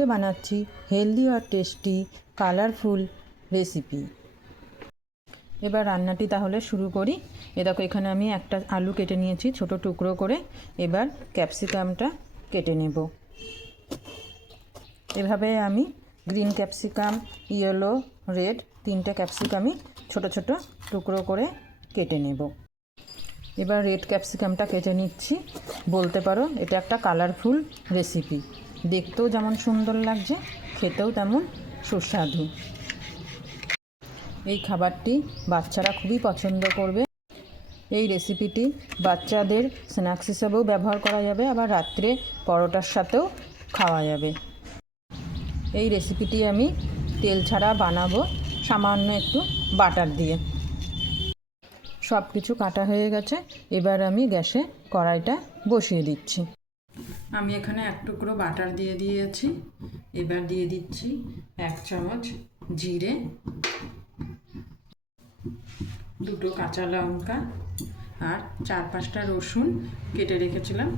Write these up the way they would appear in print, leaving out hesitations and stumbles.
আজকে বানাচ্ছি হেলদি আর tasty colourful recipe. এবার রান্নাটি তাহলে শুরু করি। দেখো এখানে আমি একটা আলু কেটে নিয়েছি ছোট টুকরো করে। এবার ক্যাপসিকামটা কেটে নেব। এভাবে আমি গ্রিন ক্যাপসিকাম, ইয়েলো, রেড তিনটে ক্যাপসিকামই ছোট ছোট টুকরো করে কেটে নেব। এবার রেড ক্যাপসিকামটা কেটে নিচ্ছি। বলতে পারো এটা একটা কালারফুল রেসিপি, দেখতেও যেমন সুন্দর লাগছে খেতেও তেমন সুস্বাদু। এই খাবারটি বাচ্চারা খুবই পছন্দ করবে। এই রেসিপিটি বাচ্চাদের স্ন্যাক্স হিসাবেও ব্যবহার করা যাবে, আবার রাত্রে পরোটার সাথেও খাওয়া যাবে। এই রেসিপিটি আমি তেল ছাড়া বানাবো, সামান্য একটু বাটার দিয়ে। সব কিছু কাটা হয়ে গেছে। এবার আমি গ্যাসে কড়াইটা বসিয়ে দিচ্ছি। আমি এখানে এক টুকরো বাটার দিয়ে দিয়েছি। এবার দিয়ে দিচ্ছি 1 চামচ জিরে, 2টো কাঁচা লঙ্কা আর 4-5টা রসুন কেটে রেখেছিলাম,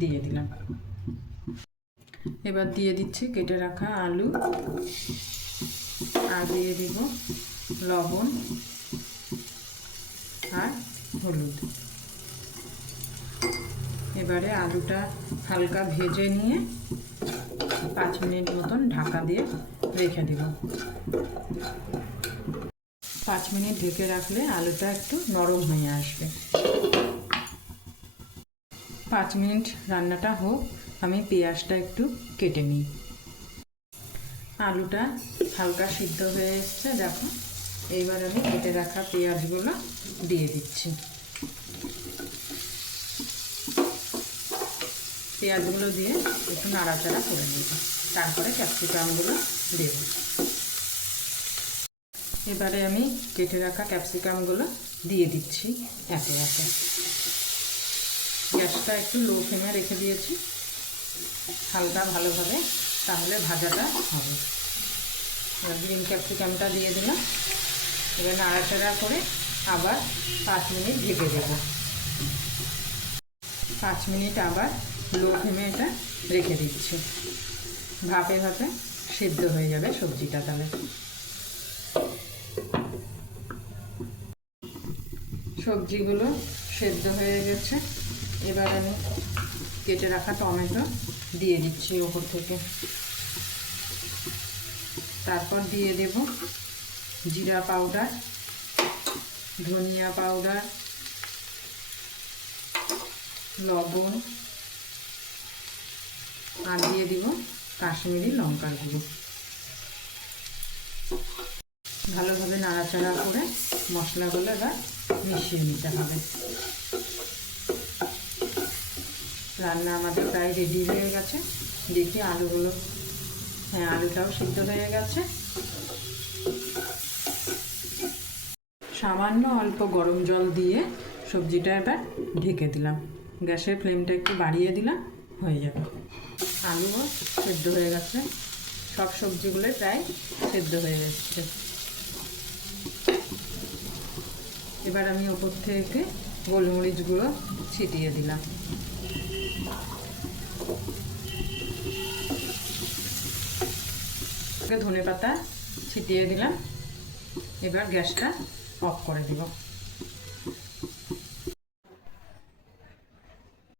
দিয়ে দিলাম। এবার দিয়ে দিচ্ছি কেটে রাখা আলু, আর দিয়ে দিব লবণ আর হলুদ। এবারে আলুটা হালকা ভেজে নিয়ে 5 মিনিট মতন ঢাকা দিয়ে রেখে দেব। 5 মিনিট ঢেকে রাখলে আলুটা একটু নরম হয়ে আসবে। 5 মিনিট রান্নাটা হোক, আমি পেঁয়াজটা একটু কেটে নিই। আলুটা হালকা সিদ্ধ হয়ে এসছে দেখো। এইবার আমি কেটে রাখা পেঁয়াজগুলো দিয়ে দিচ্ছি। পেঁয়াজগুলো দিয়ে একটু নাড়াচাড়া করে নেব, তারপরে ক্যাপসিকামগুলো দেব। এবারে আমি কেটে রাখা ক্যাপসিকামগুলো দিয়ে দিচ্ছি একে একে। গ্যাসটা একটু লো ফ্লেমে রেখে দিয়েছি, হালকা ভালোভাবে তাহলে ভাজাটা হবে। এবার গ্রিন ক্যাপসিকামটা দিয়ে দিলাম। এবার নাড়াচাড়া করে আবার 5 মিনিট ঢেকে দেব। 5 মিনিট আবার লো ফ্লেমে এটা রেখে দিচ্ছি। ভাপে ভাপে সিদ্ধ হয়ে যাবে সবজিটা। তাহলে সবজিগুলো সেদ্ধ হয়ে গেছে। এবার আমি কেটে রাখা টমেটো দিয়ে দিচ্ছি ওপর থেকে। তারপর দিয়ে দেব জিরা পাউডার, ধনিয়া পাউডার, লবণ আর দিয়ে দিব কাশ্মীরি লঙ্কার গুঁড়ো। ভালোভাবে নাড়াচাড়া করে মশলাগুলো এবার মিশিয়ে নিতে হবে। রান্না আমাদের প্রায় রেডি হয়ে গেছে। দেখি আলুগুলো, হ্যাঁ আলুটাও সিদ্ধ হয়ে গেছে। সামান্য অল্প গরম জল দিয়ে সবজিটা এবার ঢেকে দিলাম। গ্যাসের ফ্লেমটা একটু বাড়িয়ে দিলাম, হয়ে যাবে। আলুও সেদ্ধ হয়ে গেছে, সব সবজিগুলোই প্রায় সেদ্ধ হয়ে যাচ্ছে। এবার আমি ওপর থেকে গোলমরিচ গুঁড়ো ছিটিয়ে দিলাম। ধনেপাতা ছিটিয়ে দিলাম। এবার গ্যাসটা অফ করে দিব।